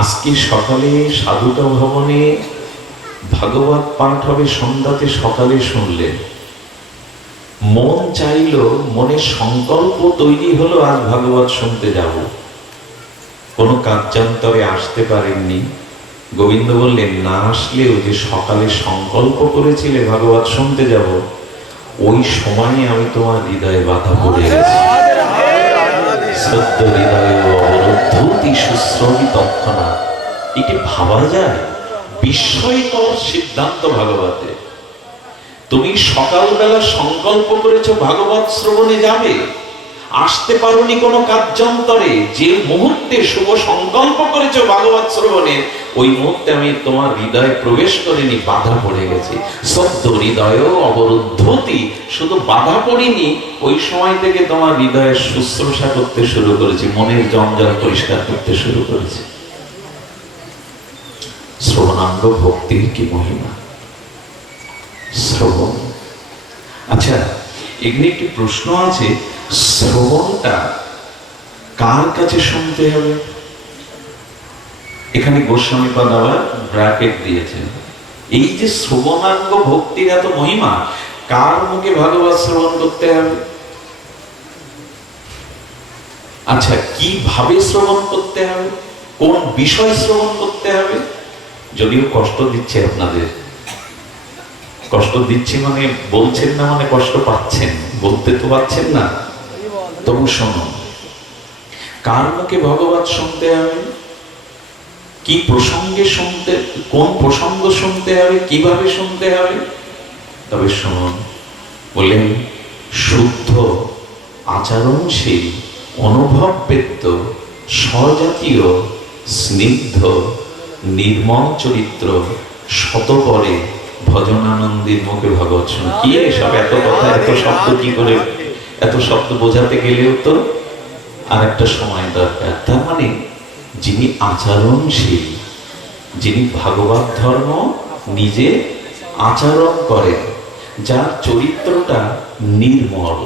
আজকে সকালে সাধুতা ভবনে ভাগবত পাঠ হবে, সন্ধ্যাতে সকালে শুনলেন মন চাইল, মনে সংকল্প তৈরি হলো, আজ ভাগবত শুনতে যাব। কোনো কার্যান্তরে আসতে পারেননি। গোবিন্দ বললেন, না আসলেও যে সকালে সংকল্প করেছিলে ভাগবত শুনতে যাব, ওই সময়ে আমি তোমার হৃদয়ে বাধা পড়ে গেছি। সদ্য হৃদয় অবরুদ্ধতি সুশ্রমী তৎক্ষণা। এটি ভাবা যায়? বিস্ময়কর সিদ্ধান্ত ভাগবতে। তুমি সকালবেলা সংকল্প করেছ ভাগবত শ্রবণে যাবে? আসতে পারোনি কোনো কার্যান্তরে। যে মুহূর্তে শুভ সংকল্প করেছ ভাগবত শ্রবণে, ওই মুহূর্তে আমি তোমার হৃদয়ে প্রবেশ করিনি, বাধা পড়ে গেছে। সদ্য হৃদয় অবরুদ্ধতি, শুধু বাধা পড়িনি, ওই সময় থেকে তোমার হৃদয়ে শুশ্রূষা করতে শুরু করেছি, মনের জঞ্জাল পরিষ্কার করতে শুরু করেছি। শ্রবণাঙ্গ ভক্তির কি মহিমা? শ্রবণ? আচ্ছা এখানে একটি প্রশ্ন আছে শ্রবণটা কার কাছে শুনতে হবে? এখানে গোস্বামী পাদ আবার ব্র্যাকেট দিয়েছেন। এই যে শ্রবণাঙ্গ ভক্তির এত মহিমা, কার মুখে ভাগবত শ্রবণ করতে হবে? আচ্ছা কীভাবে শ্রবণ করতে হবে? কোন বিষয় শ্রবণ করতে হবে? যদিও কষ্ট দিচ্ছে আপনাদের। কষ্ট দিচ্ছে মানে বলছেন না মানে কষ্ট পাচ্ছেন? বলতে তো পাচ্ছেন না। তবু শোনো, কার মুখে ভগবত শুনতে হবে? কি প্রসঙ্গে শুনতে, কোন প্রসঙ্গ শুনতে হবে, কীভাবে শুনতে হবে? তবে শুনুন বললেন, শুদ্ধ, আচরণশীল, অনুভববেদ্য, স্বজাতীয়, স্নিগ্ধ, নির্মল চরিত্র শতপরে ভজনানন্দীর মুখে ভগবত শোনা। কি এসব এত কথা, এত শব্দ কি করে? এত শব্দ বোঝাতে গেলেও তো আর একটা সময় দরকার। তার মানে যিনি আচরণশীল, যিনি ভাগবত ধর্ম নিজে আচরণ করেন, যার চরিত্রটা নির্মল,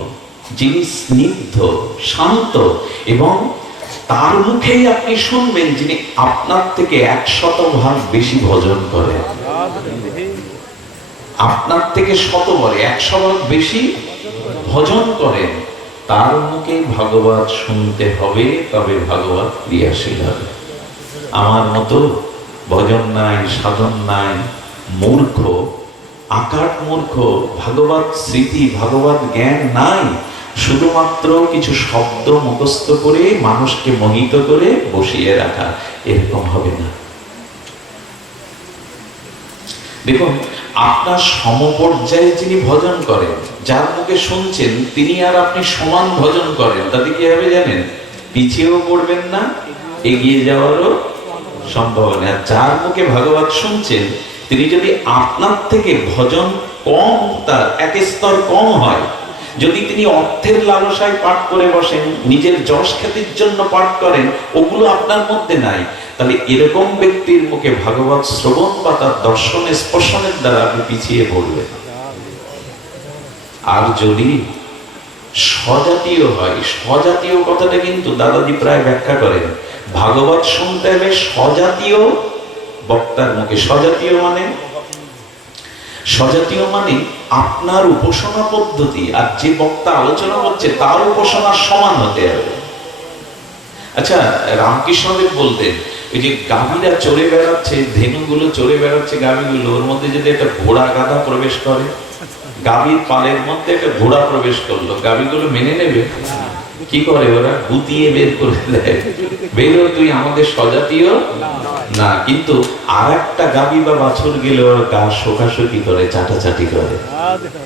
যিনি স্নিগ্ধ, শান্ত এবং তার মুখেই আপনি শুনবেন যিনি আপনার থেকে একশত ভাগ বেশি ভজন করেন। আপনার থেকে শতবার একশো ভাগ বেশি ভজন করেন তার মুখে ভাগবত শুনতে হবে, তবে ভাগবত ক্রিয়াশীল হবে। আমার মতো ভজন নাই, সাধন নাই, মূর্খ আকাট মূর্খ, ভাগবত স্মৃতি, ভাগবত জ্ঞান নাই, শুধুমাত্র কিছু শব্দ মুখস্থ করে, মানুষকে মোহিত করে বসিয়ে রাখা, এরকম হবে না। দেখুন আপনার সমপর্যায়ে যিনি ভজন করেন, যার মুখে শুনছেন, তিনি আর আপনি সমান ভজন করেন। তাতে কি হবে জানেন? পিছিয়েও পড়বেন না, এগিয়ে যাওয়ারও সম্ভাবনা যার মুখে ভাগবত শুনছেন, তিনি যদি আপনার থেকে ভজন কম, তার এক স্তর কম হয় যদি তিনি অর্থের লালসায় পাঠ করে বসেন, নিজের যশ খ্যাতির জন্য পাঠ করেন, ওগুলো আপনার মধ্যে নাই। তাহলে এরকম ব্যক্তির মুখে ভাগবত শ্রবণ বা তার দর্শনে, স্পর্শনের দ্বারা আপনি পিছিয়ে পড়বেন। আর যদি স্বজাতীয় হয়, স্বজাতীয় কথাটা কিন্তু দাদাদি প্রায় ব্যাখ্যা করেন। ভাগবত শুনতে হলে স্বজাতীয় বক্তার মুখে, স্বজাতীয় মানে স্বজাতীয় মানে আপনার উপাসনা পদ্ধতি, আর যে বক্তা আলোচনা করছে তার উপাসনার সমান হতে হবে। আচ্ছা রামকৃষ্ণদেব বলতেন ওই যে গাভীরা চড়ে বেড়াচ্ছে, ধেনুগুলো চড়ে বেড়াচ্ছে গাভীগুলো, ওর মধ্যে যদি একটা ঘোড়া গাধা প্রবেশ করে, গাভীর পালের মধ্যে একটা ঘোড়া প্রবেশ করল, গাভীগুলো মেনে নেবে? কি করে ওরা? গুতিয়ে বের করে দেয়। বেরো তুই আমাদের স্বজাতীয়? না। কিন্তু আর একটা গাবি বা বাছুর গেলে ওর গা শোকাশোকি করে চাটাচাটি করে।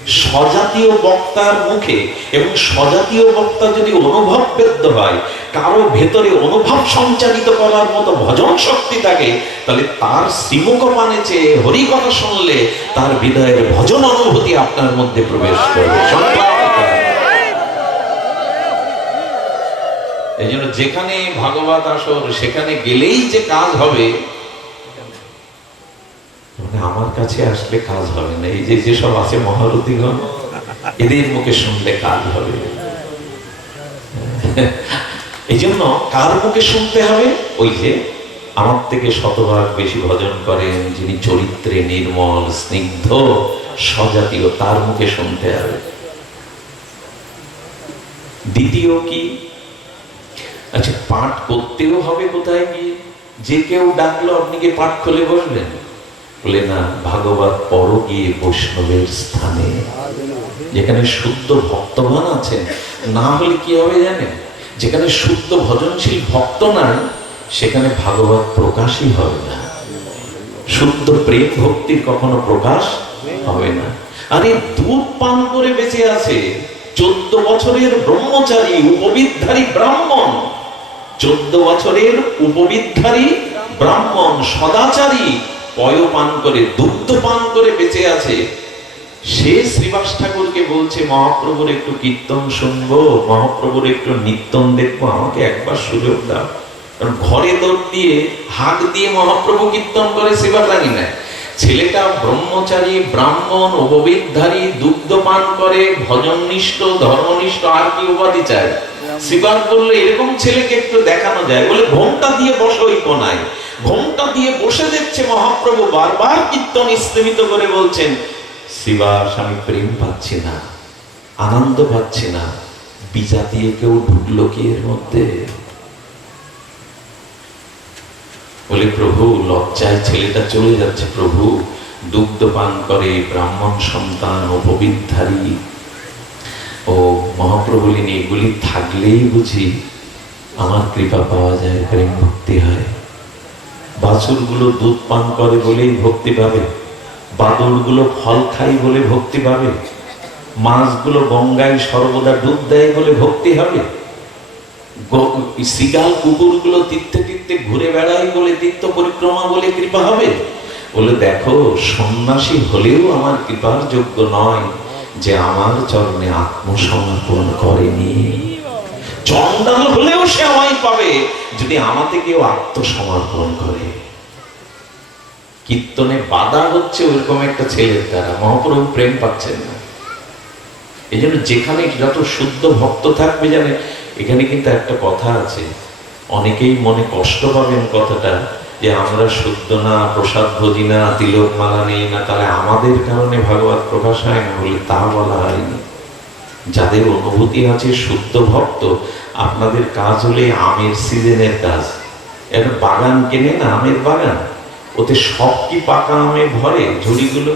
স্বজাতীয় বক্তার মুখে এবং স্বজাতীয় বক্তা যদি অনুভব বেদ্য হয় কারও ভেতরে অনুভব সঞ্চারিত করার মতো ভজন শক্তি থাকে তাহলে তার শ্রীমুখ মানে চেয়ে হরি কথা শুনলে তার হৃদয়ের ভজন অনুভূতি আপনার মধ্যে প্রবেশ করবে সংকল্প করবে। এই জন্য যেখানে ভাগবত আসর, সেখানে গেলেই যে কাজ হবে মানে আমার কাছে আসলে কাজ হবে না। এই যে যেসব আছে মহারথীগণ, এদের মুখে শুনলে কাজ হবে। এই জন্য কার মুখে শুনতে হবে? ওই যে আমার থেকে শতভাগ বেশি ভজন করেন যিনি চরিত্রে নির্মল, স্নিগ্ধ, স্বজাতীয়, তার মুখে শুনতে হবে। দ্বিতীয় কি? আচ্ছা পাঠ করতেও হবে কোথায় গিয়ে? যে কেউ ডাকলো, আপনি কি পাঠ খুলে বসবেন বলে, না, ভাগবত পর গিয়ে বৈষ্ণবের স্থানে। যেখানে শুদ্ধ ভক্তগণ আছেন, না হলে কি হবে জানেন? যেখানে শুদ্ধ ভজনশীল ভক্ত নাই, সেখানে ভাগবত প্রকাশই হবে না। শুদ্ধ প্রেম ভক্তির কখনো প্রকাশ হবে না। আরে, দুধ পান করে বেঁচে আছে। চোদ্দ বছরের ব্রহ্মচারী, উপবিদ্ধারী ব্রাহ্মণ। চোদ্দ বছরের উপবিদ্ধারী ব্রাহ্মণ সদাচারী পয় পান করে, দুগ্ধ পান করে বেঁচে আছে। সে শ্রীবাস ঠাকুরকে বলছে, মহাপ্রভুর একটু কীর্তন শুনব, মহাপ্রভুর একটু নিত্যন দেখব, আমাকে একবার সুযোগ দাও। কারণ ঘরে দৌড় দিয়ে, হাত দিয়ে মহাপ্রভু কীর্তন করে সেবা লাগি না ছেলেটা ব্রহ্মচারী, ব্রাহ্মণ, উপবিদধারী, দুগ্ধ পান করে ভজননিষ্ঠ ধর্মনিষ্ঠ আর কি উপাধি চায়? শিবাস বলল এরকম ছেলেকে একটু দেখানো যায়। বলে, ঘোমটা দিয়ে বসো ওই কোনায়। ঘোমটা দিয়ে বসে দেখছে মহাপ্রভু বারবার কীর্তন স্থিমিত করে বলছেন শিবাস আমি প্রেম পাচ্ছি না, আনন্দ পাচ্ছি না, বিজা দিয়ে কেউ ঢুকলো কি এর মধ্যে? বলে, প্রভু, লজ্জায় ছেলেটা চলে যাচ্ছে প্রভু। দুগ্ধ পান করে ব্রাহ্মণ সন্তান উপবিদ্ধারী ও মহাপ্রভুলিন এগুলি থাকলেই বুঝি আমার কৃপা পাওয়া যায়, প্রেম ভক্তি হয়। বাছুরগুলো দুধ পান করে বলেই ভক্তি পাবে বাদুরগুলো ফল খাই বলে ভক্তি পাবে, মাছগুলো গঙ্গায় সর্বদা ডুব দেয় বলে ভক্তি হবে। সিগাল কুকুরগুলো তীর্থে তীর্থে ঘুরে বেড়ায় বলে তীর্থ পরিক্রমা বলে কৃপা হবে। বলে দেখো, সন্ন্যাসী হলেও আমার কৃপার যোগ্য নয়। যে আমার চরণে আত্মসমর্পণ করেনি। চন্ডাল হলেও সে আমায় পাবে, যদি আমাতে কেউ আত্মসমর্পণ করে। কীর্তনে বাধা হচ্ছে ওইরকম একটা ছেলের দ্বারা, মহাপ্রভু প্রেম পাচ্ছেন না। এই জন্য যেখানে যত শুদ্ধ ভক্ত থাকবে জানে এখানে কিন্তু একটা কথা আছে, অনেকেই মনে কষ্ট পাবেন কথাটা যে আমরা শুদ্ধ না প্রসাদ ভোজি না তিলক মালা নেই না, তাহলে আমাদের কারণে ভাগবত প্রকাশ হয় না বলে তা বলা হয়নি যাদের অনুভূতি আছে শুদ্ধ ভক্ত, আপনাদের কাজ হলে আমের সিজনের কাজ। একটা বাগান কেনে না আমের বাগান? ওতে সব কি পাকা আমে ভরে ঝুড়িগুলো?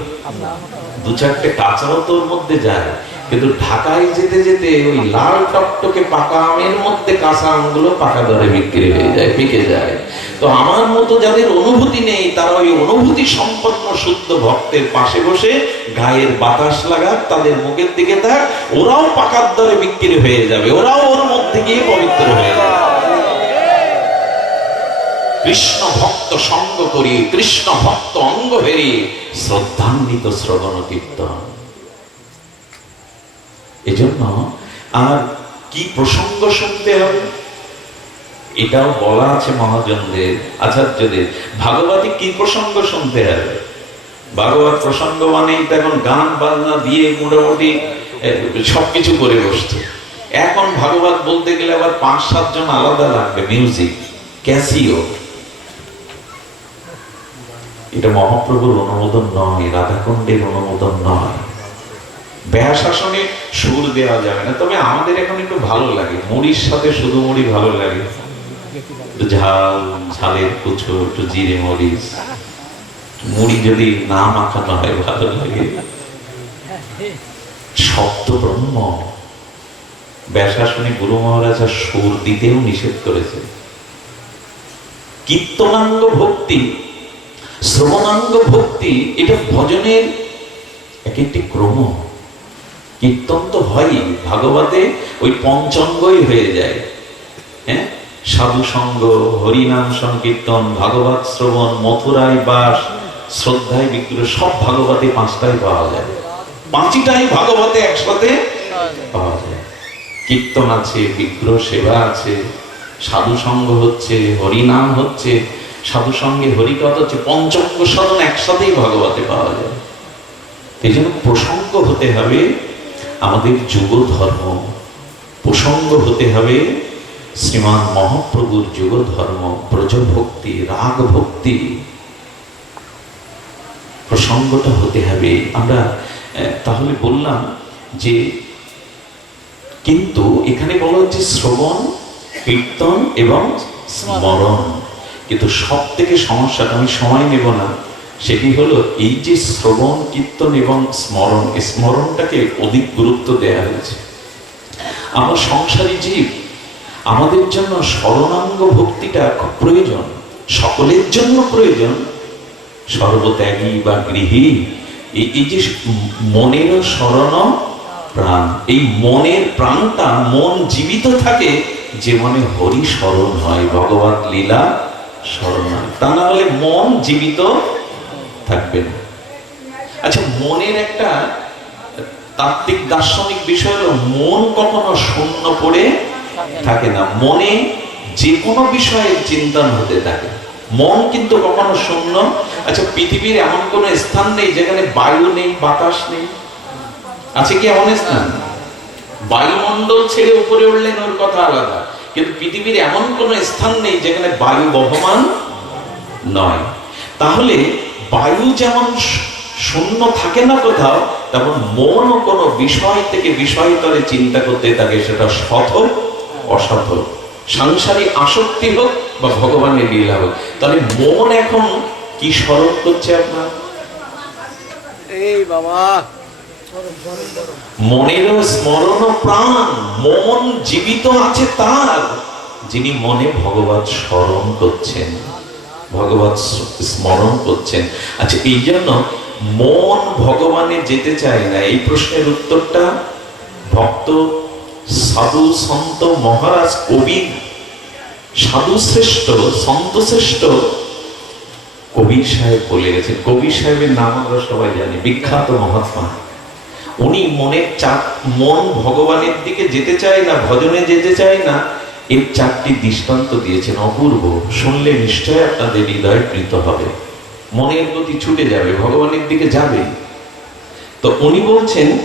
দু চারটে কাঁচাও তোর মধ্যে যায়। কিন্তু ঢাকায় যেতে যেতে ওই লাল টকটকে পাকা আমের মধ্যে কাঁচা আমগুলো পাকা দরে বিক্রি হয়ে যায়, পেকে যায়। তো আমার মতো যাদের অনুভূতি নেই, তারা ওই অনুভূতি সম্পন্ন শুদ্ধ ভক্তের পাশে বসে গায়ের বাতাস লাগাক, তাদের মুখের দিকে থাক ওরাও পাকার দরে বিক্রি হয়ে যাবে, ওরাও ওর মধ্যে গিয়ে পবিত্র হয়ে যাবে। কৃষ্ণ ভক্ত সঙ্গ করি, কৃষ্ণ ভক্ত অঙ্গ হেরি শ্রদ্ধান্বিত শ্রবণ কীর্তন। এজন্য আর কি প্রসঙ্গ শুনতে হবে? এটাও বলা আছে মহাজনদের, আচার্যদের। ভাগবতী কি প্রসঙ্গ শুনতে হবে? ভাগবত প্রসঙ্গ মানেই তো এখন গান, বাজনা দিয়ে মোটামুটি সবকিছু করে বসছে। এখন ভাগবত বলতে গেলে আবার পাঁচ সাতজন আলাদা লাগবে মিউজিক ক্যাসিও এটা মহাপ্রভুর অনুমোদন নয়, রাধাকুণ্ডের অনুমোদন নয়। ব্যয় শাসনে সুর দেওয়া যাবে না। তবে আমাদের এখন একটু ভালো লাগে। মুড়ির সাথে শুধু মুড়ি ভালো লাগে। ঝাল, ঝালের কুচো একটু জিরে মরিচ। মুড়ি যদি না মাখানো হয়, ভালো লাগে। শব্দ ব্রহ্ম। ব্যাসাসনে গুরু মহারাজ আর সুর দিতেও নিষেধ করেছে। কীর্তনাঙ্গ ভক্তি, শ্রবণাঙ্গ ভক্তি, এটা ভজনের এক একটি ক্রম। কীর্তন তো হয়ই, ভাগবতে ওই পঞ্চঙ্গই হয়ে যায়। হ্যাঁ? সাধু সঙ্গ হরিনাম সংকীর্তন, ভাগবত শ্রবণ, মথুরায় বাস, শ্রদ্ধায় বিগ্রহ সব ভাগবতে পাঁচটাই পাওয়া যায়। পাঁচটাই ভাগবতে একসাথে পাওয়া যায়। কীর্তন আছে, বিগ্রহ সেবা আছে সাধু সঙ্গ হচ্ছে, হরিনাম হচ্ছে সাধু সঙ্গে হরিকথা হচ্ছে, পঞ্চঙ্গ সাধন একসাথেই ভাগবতে পাওয়া যায়। এই জন্য প্রসঙ্গ হতে হবে আমাদের যুগ ধর্ম প্রসঙ্গ হতে হবে শ্রীমান মহাপ্রভুর যুগ ধর্ম ব্রজভক্তি রাগ ভক্তি প্রসঙ্গটা হতে হবে। আমরা তাহলে বললাম যে কিন্তু এখানে বলা হচ্ছে শ্রবণ কীর্তন এবং স্মরণ। কিন্তু সব থেকে সমস্যাটা আমি সময় নেব না। সেটি হলো এই যে শ্রবণ, কীর্তন এবং স্মরণ স্মরণটাকে অধিক গুরুত্ব দেওয়া হয়েছে। আমরা সংসারী জীব, আমাদের জন্য স্মরণাঙ্গ ভক্তিটা খুব প্রয়োজন, সকলের জন্য প্রয়োজন। সর্বত্যাগী বা গৃহী, এই যে মনের স্মরণ প্রাণ, এই মনের প্রাণটা মন জীবিত থাকে, যে মনে হরি স্মরণ হয় ভগবত লীলা স্মরণ হয়। তা না হলে মন জীবিত থাকবে আচ্ছা মনের একটা তাত্ত্বিক দার্শনিক বিষয় হলো, মন কখনো শূন্য পড়ে থাকে না। মনে যে কোনো বিষয়ের চিন্তন হতে থাকে। মন কিন্তু কখনো শূন্য। আচ্ছা পৃথিবীর এমন কোনো স্থান নেই যেখানে বায়ু নেই, বাতাস নেই? আছে কি এমন স্থান? বায়ুমণ্ডল ছেড়ে উপরে উঠলেন, ওর কথা আলাদা। কিন্তু পৃথিবীর এমন কোনো স্থান নেই যেখানে বায়ু বহমান নয়। তাহলে বায়ু যেমন শূন্য থাকে না কোথাও তেমন মন কোন বিষয় থেকে বিষয়তরে চিন্তা করতে থাকে সেটা অসৎ হোক সাংসারিক আসক্তি হোক বা ভগবানের লীলা হোক। তাহলে মন এখন কি স্মরণ করছে আপনার? এই বাবা। মনেরও স্মরণ প্রাণ মন জীবিত আছে তার। যিনি মনে ভগবান স্মরণ করছেন। ভগবত স্মরণ করছেন। আচ্ছা এই জন্য মন ভগবানে যেতে চায় না, এই প্রশ্নের উত্তরটা ভক্ত, সাধু, সন্ত, মহারাজ, কবি সাধু শ্রেষ্ঠ, সন্ত শ্রেষ্ঠ কবির সাহেব বলে গেছেন। কবির সাহেবের নাম আমরা সবাই জানি, বিখ্যাত মহাত্মা। উনি মনের চাপ মন ভগবানের দিকে যেতে চায় না, ভজনে যেতে চায় না এর চারটি দৃষ্টান্ত দিয়েছেন অপূর্ব। শুনলে নিশ্চয় আপনাদের হৃদয় প্রীত হবে। মনের প্রতি ছুটে যাবে, ভগবানের দিকে যাবে। তো উনি বলছেন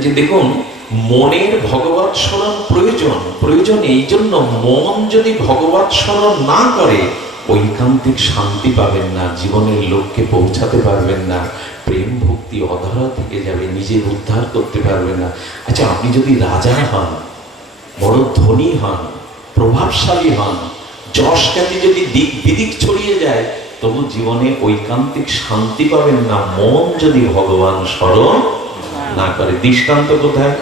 যে, দেখুন, মনের ভগবত স্মরণ প্রয়োজন। প্রয়োজন এই জন্য মন যদি ভগবত স্মরণ না করে, ঐকান্তিক শান্তি পাবেন না, জীবনের লক্ষ্যে পৌঁছাতে পারবেন না, প্রেম ভক্তি অধরা থেকে যাবে, নিজের উদ্ধার করতে পারবেন না। আচ্ছা আপনি যদি রাজা হন বড় ধনী হন, প্রভাবশালী হন, যশ খ্যাতি যদি দিক বিদিক ছড়িয়ে যায়, তবু জীবনে ঐকান্তিক শান্তি পাবেন না, মন যদি ভগবান স্মরণ না করে। দৃষ্টান্ত কোথায়?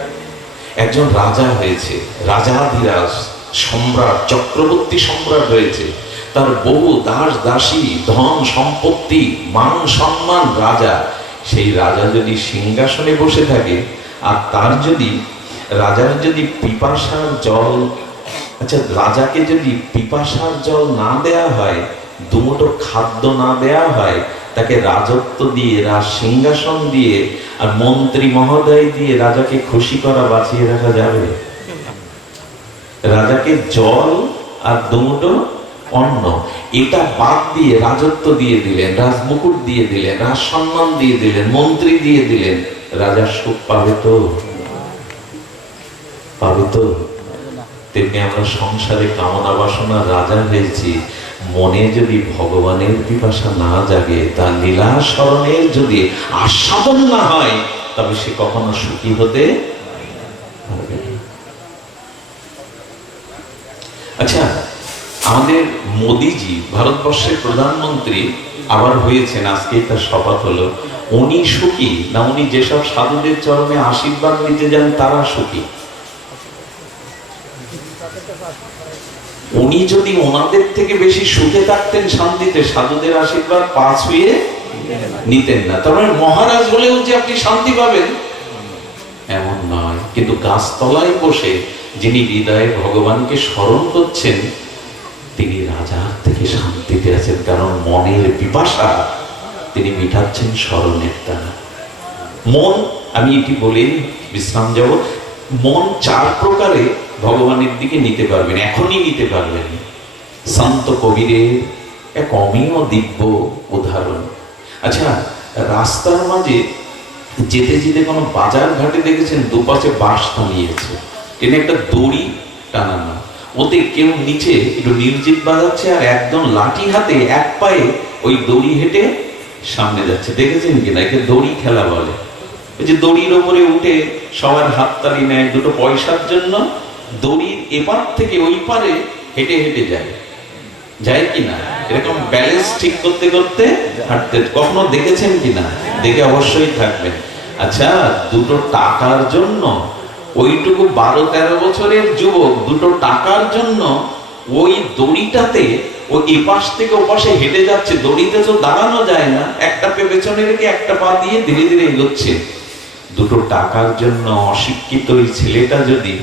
একজন রাজা হয়েছে, রাজাধিরাজ, সম্রাট, চক্রবর্তী সম্রাট হয়েছে। তার বহু দাস দাসী, ধন সম্পত্তি, মান সম্মান রাজা। সেই রাজা যদি সিংহাসনে বসে থাকে, আর তার যদি রাজার যদি পিপাসার জল আচ্ছা রাজাকে যদি পিপাসার জল না দেয়া হয়, দুমুটো খাদ্য না দেয়া হয়, তাকে রাজত্ব দিয়ে, রাজ সিংহাসন দিয়ে, আর মন্ত্রী মহোদয় দিয়ে রাজাকে খুশি করা বাঁচিয়ে রাখা যাবে? রাজাকে জল আর দুমুটো অন্ন, এটা বাদ দিয়ে রাজত্ব দিয়ে দিলেন, রাজমুকুট দিয়ে দিলেন, রাজ সম্মান দিয়ে দিলেন, মন্ত্রী দিয়ে দিলেন, রাজা সুখ পাবে তো? পাবে তেমনি আমরা সংসারে কামনা বাসনা রাজা হয়েছি। মনে যদি ভগবানের পিপাসা না জাগে তার লীলা স্মরণের যদি আস্বাদন না হয়, তবে সে কখনো সুখী হতে আচ্ছা আমাদের মোদিজি, ভারতবর্ষের প্রধানমন্ত্রী আবার হয়েছেন, আজকে তার শপথ হলো, উনি সুখী না উনি যেসব সাধুদের চরণে আশীর্বাদ নিতে যান, তারা সুখী? উনি যদি ওনাদের থেকে বেশি সুখে থাকতেন শান্তিতে, সাধুদের আশীর্বাদ পা ছুঁয়ে নিতেন না। তার মানে মহারাজ হলেও যে আপনি শান্তি পাবেন, এমন নয়। কিন্তু গাছতলায় বসে যিনি হৃদয়ে ভগবানকে স্মরণ করছেন, তিনি রাজার থেকে শান্তিতে আছেন, কারণ মনের পিপাসা তিনি মিটাচ্ছেন স্মরণের দ্বারা। মন, আমি এটি বলে, বিশ্রাম যাব মন চার প্রকারে ভগবানের দিকে নিতে পারবেন, এখনই নিতে পারবেন। সন্ত কবিরের এক অমীয় দিব্য উদাহরণ। আচ্ছা রাস্তার মাঝে যেতে যেতে কোনো বাজার ঘাটে দেখেছেন, দুপাশে বাঁশ টানিয়েছে এনে একটা দড়ি টানানো। ওতে কেউ নিচে একটু মিউজিক বাজাচ্ছে আর একদম লাঠি হাতে এক পায়ে ওই দড়ি হেঁটে সামনে যাচ্ছে। দেখেছেন কিনা? একে দড়ি খেলা বলে। ওই যে দড়ির ওপরে উঠে সবার হাততালি নেয়, দুটো পয়সার জন্য দড়ির এপার থেকে ওই পারে হেঁটে হেঁটে যায়। যায় কিনা এরকম ব্যালেন্স ঠিক করতে করতে হাঁটতে কখনো দেখেছেন কিনা দেখে অবশ্যই থাকবেন। আচ্ছা দুটো টাকার জন্য ওইটুকু বারো তেরো বছরের যুবক, দুটো টাকার জন্য ওই দড়িটাতে ও এপাশ থেকে ওপাশে হেঁটে যাচ্ছে। দড়িতে তো দাঁড়ানো যায় না। একটা পে পেছনে রেখে একটা পা দিয়ে ধীরে ধীরে এগোচ্ছে। দুটো টাকার জন্য অশিক্ষিত ওই ছেলেটা যদি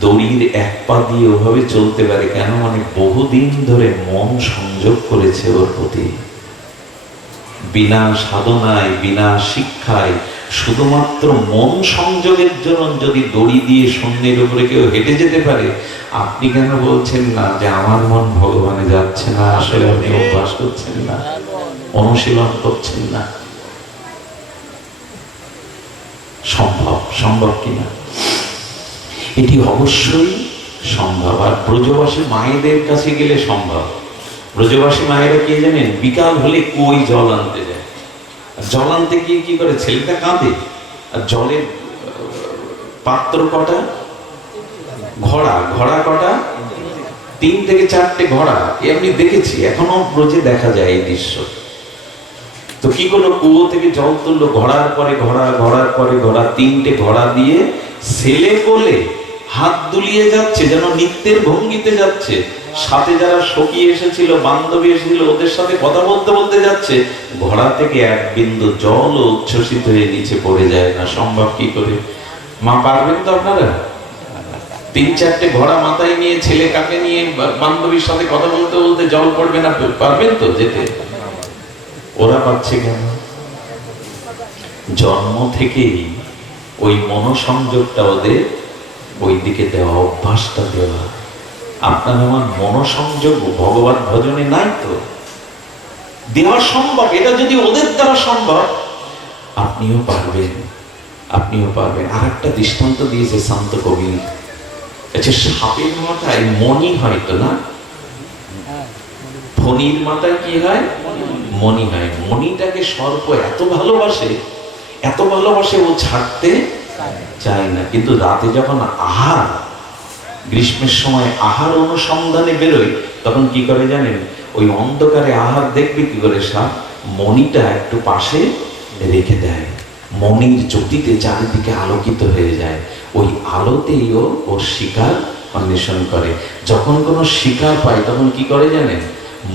দড়ির এক পা দিয়ে ওভাবে চলতে পারে কেন? মানে বহুদিন ধরে মন সংযোগ করেছে ওর প্রতি। বিনা সাধনায়, বিনা শিক্ষায়, শুধুমাত্র মন সংযোগের জন্য যদি দড়ি দিয়ে শূন্যের উপরে কেউ হেঁটে যেতে পারে, আপনি কেন বলছেন না যে আমার মন ভগবানে যাচ্ছে না, আসলে আপনি অভ্যাস করছেন না, অনুশীলন করছেন না? সম্ভব সম্ভব কিনা? এটি অবশ্যই সম্ভব। আর ব্রজবাসী মায়েদের কাছে গেলে সম্ভব। ব্রজবাসী মায়েরা কে জানেন? বিকাল হলে কই জল আনতে যায়? জল আনতে গিয়ে কি করে? ছেলেটা কাঁদে। আর জলের পাত্র কটা? ঘোড়া। ঘোড়া কটা? তিন থেকে চারটে ঘোড়া। এ আমি দেখেছি, এখনও ব্রজে দেখা যায় এই দৃশ্য। তো কি করল? কুয়ো থেকে জল তুললো। ঘোড়ার পরে ঘোড়া, ঘোড়ার পরে ঘোড়া, তিনটে ঘোড়া দিয়ে ছেলে কোলে হাত দুলিয়ে যাচ্ছে, যেন নিত্যের ভঙ্গিতে যাচ্ছে। সাথে যারা সখী এসেছিল, বান্ধবী এসেছিল, ওদের সাথে কথা বলতে বলতে যাচ্ছে। ঘোড়া থেকে এক বিন্দু জল উচ্ছ্বসিত হয়ে নিচে পড়ে যায় না। সম্ভব কি করে? মা, পারবেন তো আপনারা? তিন চারটে ঘোড়া মাথায় নিয়ে, ছেলে কাকে নিয়ে বান্ধবীর সাথে কথা বলতে বলতে জল পড়বে না? পারবেন তো যেতে? ওরা পাচ্ছে কেন? জন্ম থেকেই ওই মনোসংযোগটা ওদের ওই দিকে দেওয়া অভ্যাসটা দেওয়া। আপনার আমার মনোসংযোগ ভগবান ভজনে নাই তো? দেওয়া সম্ভব, এটা যদি ওদের দ্বারা সম্ভব, আপনিও পারবেন আপনিও পারবেন। আর একটা দৃষ্টান্ত দিয়েছে শান্ত কবি। আচ্ছা সাপের মাথায় মণি হয়তো না? ফণির মাথায় কি হয়? মণি হয়। মণিটাকে সর্প এত ভালোবাসে এত ভালোবাসে ও ছাড়তে চায় না, কিন্তু রাতে যখন আহার, গ্রীষ্মের সময় আহার অনুসন্ধানে বেরোয়, তখন কি করে জানেন? ওই অন্ধকারে আহার দেখবে কি করে সাপ মণিটা একটু পাশে রেখে দেয়। মণির জ্যোতিতে চারিদিকে আলোকিত হয়ে যায়। ওই আলোতেই ওর শিকার অন্বেষণ করে। যখন কোনো শিকার পায়, তখন কি করে জানেন?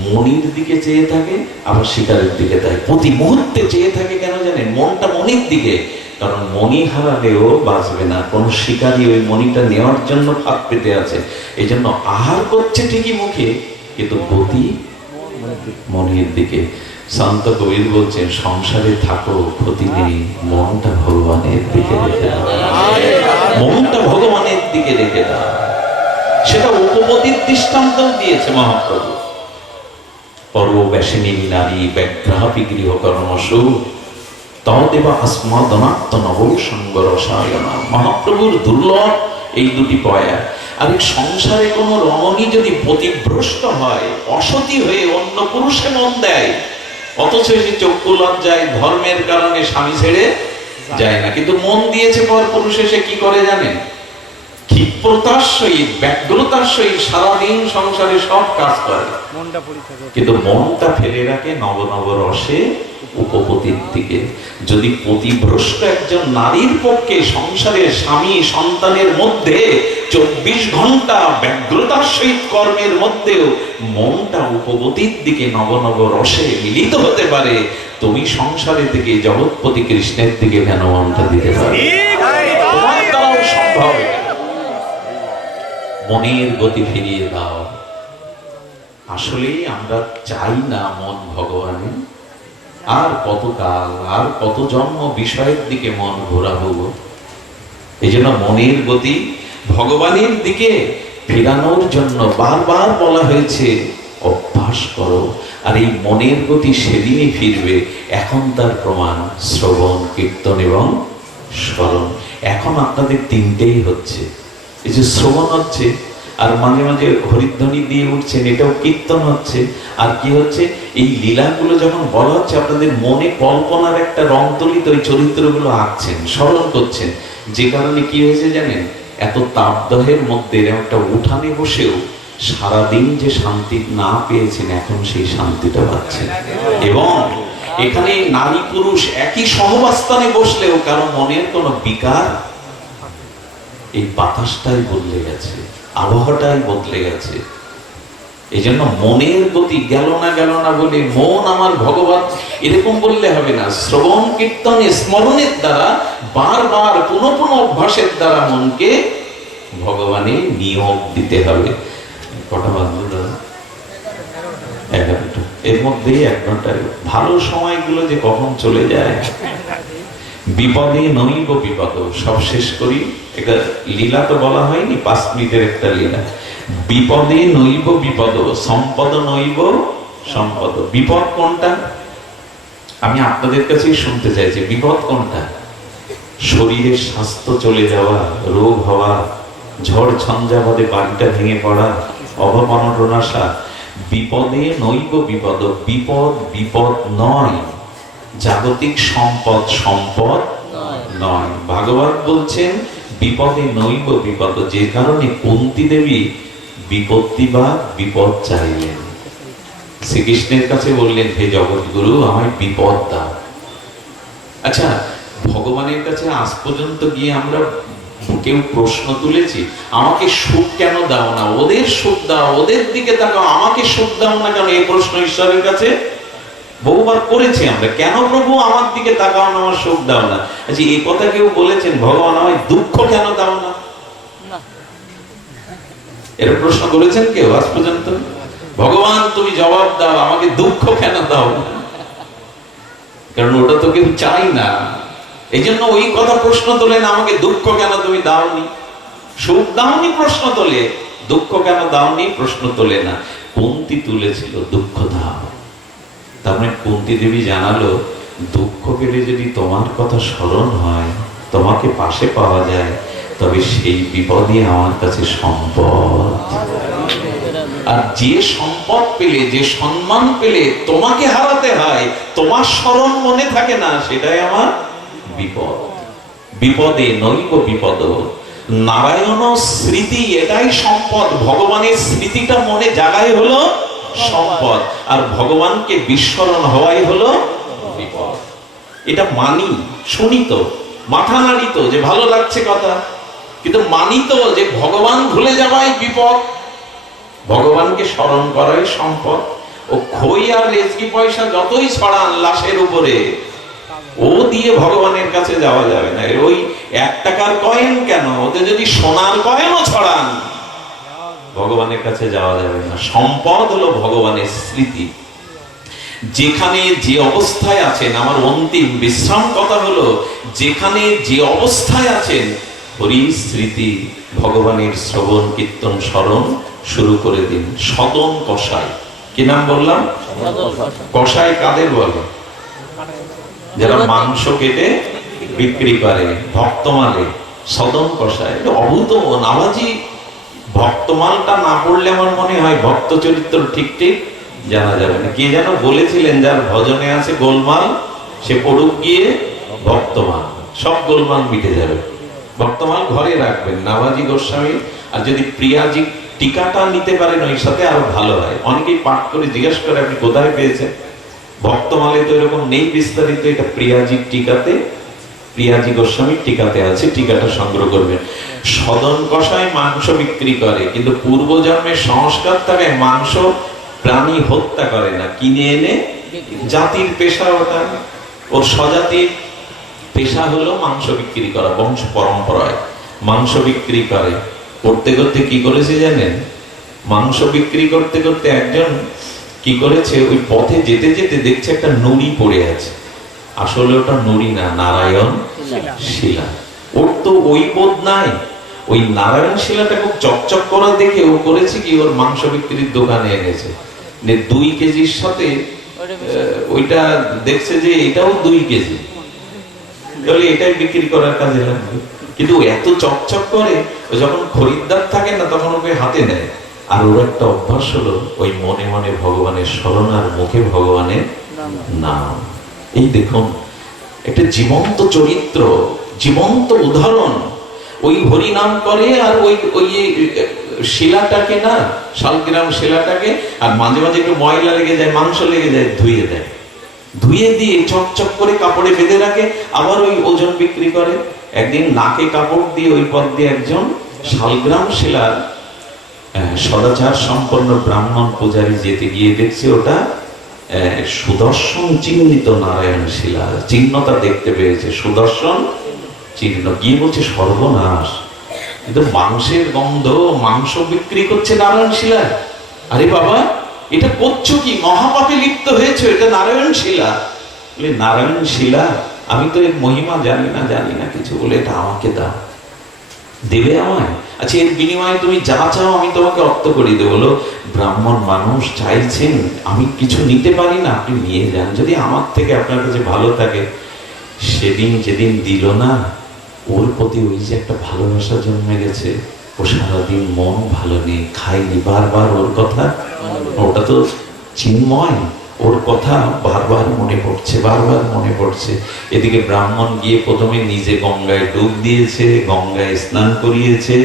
মনির দিকে চেয়ে থাকে, আবার শিকারের দিকে তাই প্রতি মুহূর্তে চেয়ে থাকে কেন জানেন? মনটা মনির দিকে। কারণ মনি হারালেও বাঁচবে না, কোন শিকারী ওই মনিটা নেওয়ার জন্য ফাঁক পেতে আছে। এই জন্য আহার করছে ঠিকই মুখে, কিন্তু গতি মনির দিকে। সন্ত কবির বলছেন, সংসারে থাকো, ক্ষতি নেই, মনটা ভগবানের দিকে রেখে মনটা ভগবানের দিকে রেখে দাও। সেটা উপপতির দৃষ্টান্ত দিয়েছে মহাপ্রভু। পর্ব ব্যাসিনী নারী ব্যাঘ্রাপি গৃহকর্মসু মহাপ্রভুর দুর্লভ এই দুটি পয়া। আর সংসারে কোনো রমণী যদি পতিভ্রষ্ট হয় অসতী হয়ে অন্য পুরুষে মন দেয় অথচ সে চক্ষু লজ্জায় ধর্মের কারণে স্বামী ছেড়ে যায় না। কিন্তু মন দিয়েছে পর পুরুষে সে কি করে জানেন ক্ষিপ্রতার সহিত ব্যগ্রতার সহিত সারাদিন সংসারে সব কাজ করে। কিন্তু মনটা ফেলে রাখে নব নব রসে উপপতির দিকে। যদি পতিভ্রষ্ট একজন নারীর পক্ষে সংসারের স্বামী সন্তানের মধ্যে চব্বিশ ঘণ্টা ব্যগ্রতার সহিত কর্মের মধ্যেও মনটা উপপতির দিকে নব নব রসে মিলিত হতে পারে, তুমি সংসারে থেকে জগৎপতি কৃষ্ণের দিকে কেন মনটা দিতে পারো। সম্ভব। মনের গতি ফিরিয়ে দাও। আসলেই আমরা চাই না মন ভগবানের। আর কত কাল, আর কত জন্ম বিষয়ের দিকে মন ঘোরাবো গো? এই জন্য মনের গতি ভগবানের দিকে ফেরানোর জন্য বারবার বলা হয়েছে, অভ্যাস করো, আর এই মনের গতি সেদিনই ফিরবে। এখন তার প্রমাণ, শ্রবণ, কীর্তন এবং স্মরণ। এখন আপনাদের তিনটেই হচ্ছে। এই যে শ্রবণ হচ্ছে আর মাঝে মাঝে হরিধ্বনি দিয়ে উঠছেন, এটাও কীর্তন হচ্ছে। আর কি হচ্ছে? এই লীলাগুলো যখন বলা হচ্ছে, আপনাদের মনে কল্পনার একটা রং তুলিত ওই চরিত্রগুলো আঁকছেন, স্মরণ করছেন। যে কারণে কি হয়েছে জানেন? এত তাপদহের মধ্যে একটা উঠানে বসেও সারাদিন যে শান্তি না পেয়েছেন, এখন সেই শান্তিটা পাচ্ছেন। এবং এখানে নারী পুরুষ একই সহবাস্থানে বসলেও কারও মনের কোনো বিকার এই বাতাসটাই বদলে গেছে। আবহাওয়াটাই বদলে গেছে। এই জন্য মনের গতি গেল না গেল না বলে মন আমার ভগবান, এরকম বললে হবে না। শ্রবণ, কীর্তনে, স্মরণের দ্বারা, বারবার পুনঃ পুনঃ অভ্যাসের দ্বারা মনকে ভগবানে নিয়োগ দিতে হবে। কটা বাজলো এগারোটা। এর মধ্যেই এক ঘণ্টা ভালো সময়গুলো যে কখন চলে যায়, বিপদে নৈব বিপদ। সব শেষ করি। এটা লীলা তো বলা হয়নি পাঁচ মিনিটের একটা লীলা। বিপদে নৈব বিপদ সম্পদ নৈব সম্পদ। বিপদ কোনটা? আমি আপনাদের কাছেই শুনতে বিপদ কোনটা? শরীরের স্বাস্থ্য চলে যাওয়া রোগ হওয়া ঝড় ঝঞ্ঝাবাদে বাড়িটা ভেঙে পড়া অভাব বিপদে নৈব বিপদ বিপদ বিপদ নয়। জাগতিক সম্পদ সম্পদ নয়। ভাগবত বলছেন বিপদে নৈব বিপদ। যে কারণে কুন্তি দেবী বিপত্তি বা বিপদ চাইলেন। শ্রীকৃষ্ণের কাছে বললেন, হে জগৎগুরু, আমায় বিপদ দাও। আচ্ছা ভগবানের কাছে আজ পর্যন্ত গিয়ে আমরা কেউ প্রশ্ন তুলেছি, আমাকে সুখ কেন দাও না? ওদের সুখ দাও, ওদের দিকে তাকাও। আমাকে সুখ দাও না কেন? এই প্রশ্ন ঈশ্বরের কাছে বহুবার করেছি আমরা। কেন প্রভু আমার দিকে তাকাও না আমার সুখ দাও না? আচ্ছা এই কথা কেউ বলেছেন ভগবান আমায় দুঃখ কেন দাও না? না। এর প্রশ্ন করেছেন কেউ আজ পর্যন্ত? ভগবান তুমি জবাব দাও আমাকে দুঃখ কেন দাও কারণ ওটা তো কেউ চাই না। এই জন্য ওই কথা প্রশ্ন তোলেন আমাকে দুঃখ কেন তুমি দাওনি? সুখ দাওনি প্রশ্ন তোলে দুঃখ কেন দাওনি প্রশ্ন তোলে না। কুন্তি তুলেছিল দুঃখ দাও। তার মানে কুন্তি দেবী জানালো, দুঃখ পেলে যদি তোমার কথা স্মরণ হয়, তোমাকে পাশে পাওয়া যায়, তবে সেই বিপদই আমার কাছে সম্পদ। আর যে সম্পদ পেলে, যে সম্মান পেলে তোমাকে হারাতে হয়, তোমার স্মরণ মনে থাকে না, সেটাই আমার বিপদ। বিপদে নৈব বিপদ। নারায়ণ স্মৃতি এটাই সম্পদ, ভগবানের স্মৃতিটা মনে জাগাই হলো সম্পদ। আর ভগবানকে বিস্মরণ হওয়াই হলো বিপদ। এটা মানি শুনি তো মাথা নাড়ি তো যে ভালো লাগছে কথা। কিন্তু মানি তো যে ভগবান ভুলে যাওয়াই বিপদ। ভগবানকে স্মরণ করাই সম্পদ। ও খই আর রেজকি পয়সা যতই ছড়ান লাশের উপরে, ও দিয়ে ভগবানের কাছে যাওয়া যাবে না। ওই এক টাকার কয়েন কেন? ওতে যদি সোনার কয়েনও ছড়ান ভগবানের কাছে যাওয়া যাবে না। সম্পদ হলো ভগবানের স্মৃতি। যেখানে যে অবস্থায় আছেন, আমার অন্তিম বিশ্রাম কথা হলো, যেখানে যে অবস্থায় আছেন হরি স্মৃতি ভগবানের শ্রবণ, কীর্তন, স্মরণ শুরু করে দিন। সদন কষাই কি নাম বললাম? কষাই কাদের বলে? যারা মাংস কেটে বিক্রি করে ভক্তমালে সদন কষায় অভূত নামাজি ভক্তমালটা না পড়লে আমার মনে হয় ভক্ত চরিত্র ঠিক ঠিক জানা যাবে না। কে যেন বলেছিলেন, যার ভজনে আছে গোলমাল, সে পড়ুক গিয়ে ভক্তমাল। সব গোলমাল মিটে যাবে। ভক্তমাল ঘরে রাখবেন, নামাজি গোস্বামী। আর যদি প্রিয়াজি টিকাটা নিতে পারেন, ওই সাথে আরও ভালো হয়। অনেকেই পাঠ করে জিজ্ঞেস করে, আপনি কোথায় পেয়েছেন? ভক্তমালে তো এরকম নেই বিস্তারিত, এটা প্রিয়াজির টিকাতে প্রিয়াজি গোস্বামীর টিকাতে আছে, টিকাটা সংগ্রহ করবেন সদন কষায় মাংস বিক্রি করে, কিন্তু পূর্ব জন্মের সংস্কার তাকে মাংস প্রাণী হত্যা করে না। কিনে এনে জাতির পেশা ওটা। ওর স্বজাতির পেশা হলো মাংস বিক্রি করা, বংশ পরম্পরায় মাংস বিক্রি করে। করতে করতে কি করেছে জানেন? মাংস বিক্রি করতে করতে একজন কি করেছে? ওই পথে যেতে যেতে দেখছে একটা নুড়ি পড়ে আছে। আসলে ওটা নুড়ি না নারায়ণ শিলা। ওর তো ওই বোধ নাই। ওই নারায়ণ শিলাটা খুব চকচক করা দেখে ও করেছে কি ওর মাংস বিক্রির দোকানে এনেছে। দুই কেজির সাথে ওইটা দেখছে যে এটাও দুই কেজি। তাহলে এটাই বিক্রি করার কাজে লাগবে। কিন্তু এত চকচক করে যখন খরিদ্দার থাকে না তখন ওকে হাতে নেয়। আর ওর একটা অভ্যাস হলো ওই মনে মনে ভগবানের স্মরণ আর মুখে ভগবানের নাম। এই দেখুন, একটা জীবন্ত চরিত্র, জীবন্ত উদাহরণ। ওই হরি নাম করে আর ওই ওই শিলাটাকে না, শালগ্রাম শিলাটাকে, আর মাঝে মাঝে একটু ময়লা লেগে যায়, মাংস লেগে যায়, ধুয়ে দেয়। ধুয়ে দিয়ে চকচক করে কাপড়ে বেঁধে রাখে, আবার ওই ওজন বিক্রি করে। একদিন নাকে কাপড় দিয়ে ওই পথ দিয়ে একজন শালগ্রাম শিলার সদাচার সম্পন্ন ব্রাহ্মণ পূজারী যেতে গিয়ে দেখছে ওটা সুদর্শন চিহ্নিত নারায়ণ শিলা। চিহ্নটা দেখতে পেয়েছে। সুদর্শন চিহ্ন। গিয়ে বলছে সর্বনাশ। কিন্তু মাংসের গন্ধ, মাংস বিক্রি করছে নারায়ণ শিলা। আরে বাবা, এটা করছ কি? মহাপাপে লিপ্ত হয়েছে? এটা নারায়ণ শিলা। বলে, নারায়ণ শিলা, আমি তো এর মহিমা জানি না জানি না কিছু। বলে, এটা আমাকে দাও। দেবে আমায়? আচ্ছা এর বিনিময়ে তুমি যা চাও আমি তোমাকে অর্থ করে দেবো। বলো, ব্রাহ্মণ মানুষ চাইছেন, আমি কিছু নিতে পারি না, আপনি নিয়ে যান। যদি আমার থেকে আপনার কাছে ভালো থাকে, সেদিন যেদিন দিল না, ওর প্রতি ওই যে একটা ভালোবাসা জন্মে গেছে, ও সারাদিন মন ভালো নেই খাইনি বারবার ওর কথা। ওটা তো চিন্ময়। ওর কথা বারবার মনে পড়ছে, বারবার মনে পড়ছে। এদিকে ব্রাহ্মণ গিয়ে প্রথমে নিজে গঙ্গায় ডুব দিয়েছে, গঙ্গায় স্নান করিয়েছে,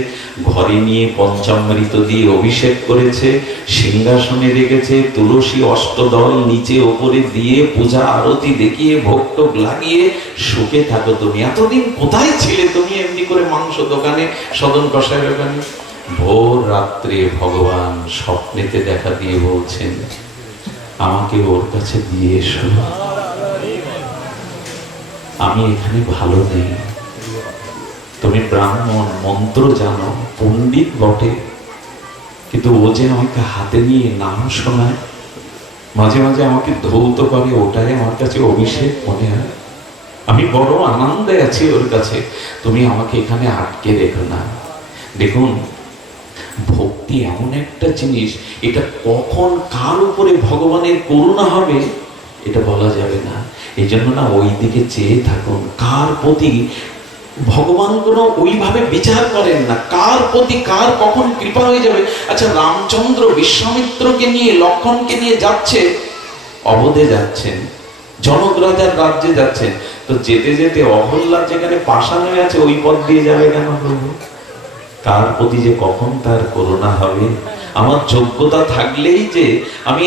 ঘরে নিয়ে পঞ্চামৃত দিয়ে অভিষেক করেছে, সিংহাসনে রেখেছে, তুলসী অষ্টদল নিচে ওপরে দিয়ে পূজা আরতি দেখিয়ে, ভোগ লাগিয়ে সুখে থাকো তুমি। এতদিন কোথায় ছিলে তুমি এমনি করে মাংস দোকানে, সদন কষায় ওখানে ভোর রাত্রে ভগবান স্বপ্নেতে দেখা দিয়ে বলছেন আমাকে ওর কাছে দিয়ে এসো। আমি এখানে ভালো নেই। তুমি ব্রাহ্মণ, মন্ত্র জানো, পণ্ডিত বটে। কিন্তু ও যে আমাকে হাতে নিয়ে নাম শোনায়, মাঝে মাঝে আমাকে ধৌত করে, ওটাই আমার কাছে অভিষেক মনে হয়। আমি বড় আনন্দে আছি ওর কাছে। তুমি আমাকে এখানে আটকে রেখো না। দেখুন ভক্তি এমন একটা জিনিস, এটা কখন কার উপরে ভগবানের করুণা হবে, এটা বলা যাবে না। এই জন্য না ওই দিকে চেয়ে থাকুন। কার প্রতি ভগবান কোনো ওইভাবে বিচার করেন না। কার প্রতি কার কখন কৃপা হয়ে যাবে? আচ্ছা রামচন্দ্র বিশ্বামিত্রকে নিয়ে, লক্ষণকে নিয়ে যাচ্ছে, অবধে যাচ্ছেন জনক রাজার রাজ্যে যাচ্ছেন। তো যেতে যেতে অহল্লা যেখানে পাশা হয়ে আছে, ওই পথ দিয়ে যাবে কেন প্রভু? কার প্রতি যে কখন তার করুণা হবে? আমার যোগ্যতা থাকলেই যে আমি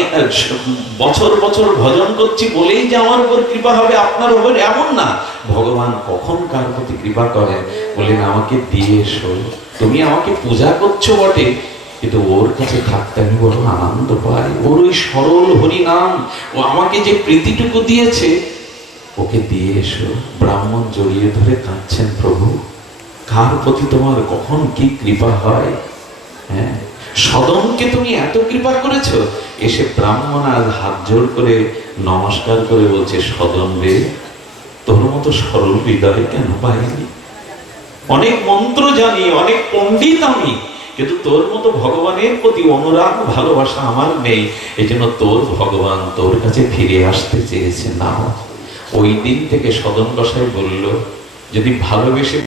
বছর বছর ভজন করছি বলেই যে আমার উপর কৃপা হবে, আপনার উপর এমন না। ভগবান কখন কার প্রতি কৃপা করেন বলেন আমাকে দিয়ে এসো। তুমি আমাকে পূজা করছ বটে, কিন্তু ওর কাছে থাকতে আমি বড় আনন্দ পাই। ওর ওই সরল হরিনাম ও আমাকে যে প্রীতিটুকু দিয়েছে, ওকে দিয়ে এসো। ব্রাহ্মণ জড়িয়ে ধরে কাঁদছেন প্রভু। কার প্রতি তোমার কখন কি কৃপা হয়? হ্যাঁ? সদনকে তুমি এত কৃপা করেছ? এসে ব্রাহ্মণ আজ হাত জোড় করে নমস্কার করে বলছে সদন রে, তোর মতো সরল হৃদয় কেন পাইনি অনেক মন্ত্র জানি, অনেক পণ্ডিত আমি, কিন্তু তোর মতো ভগবানের প্রতি অনুরাগ, ভালোবাসা আমার নেই। এই জন্য তোর ভগবান তোর কাছে ফিরে আসতে চেয়েছে না। ওই দিন থেকে সদন কষাই বলল, যদি ভালোবেসে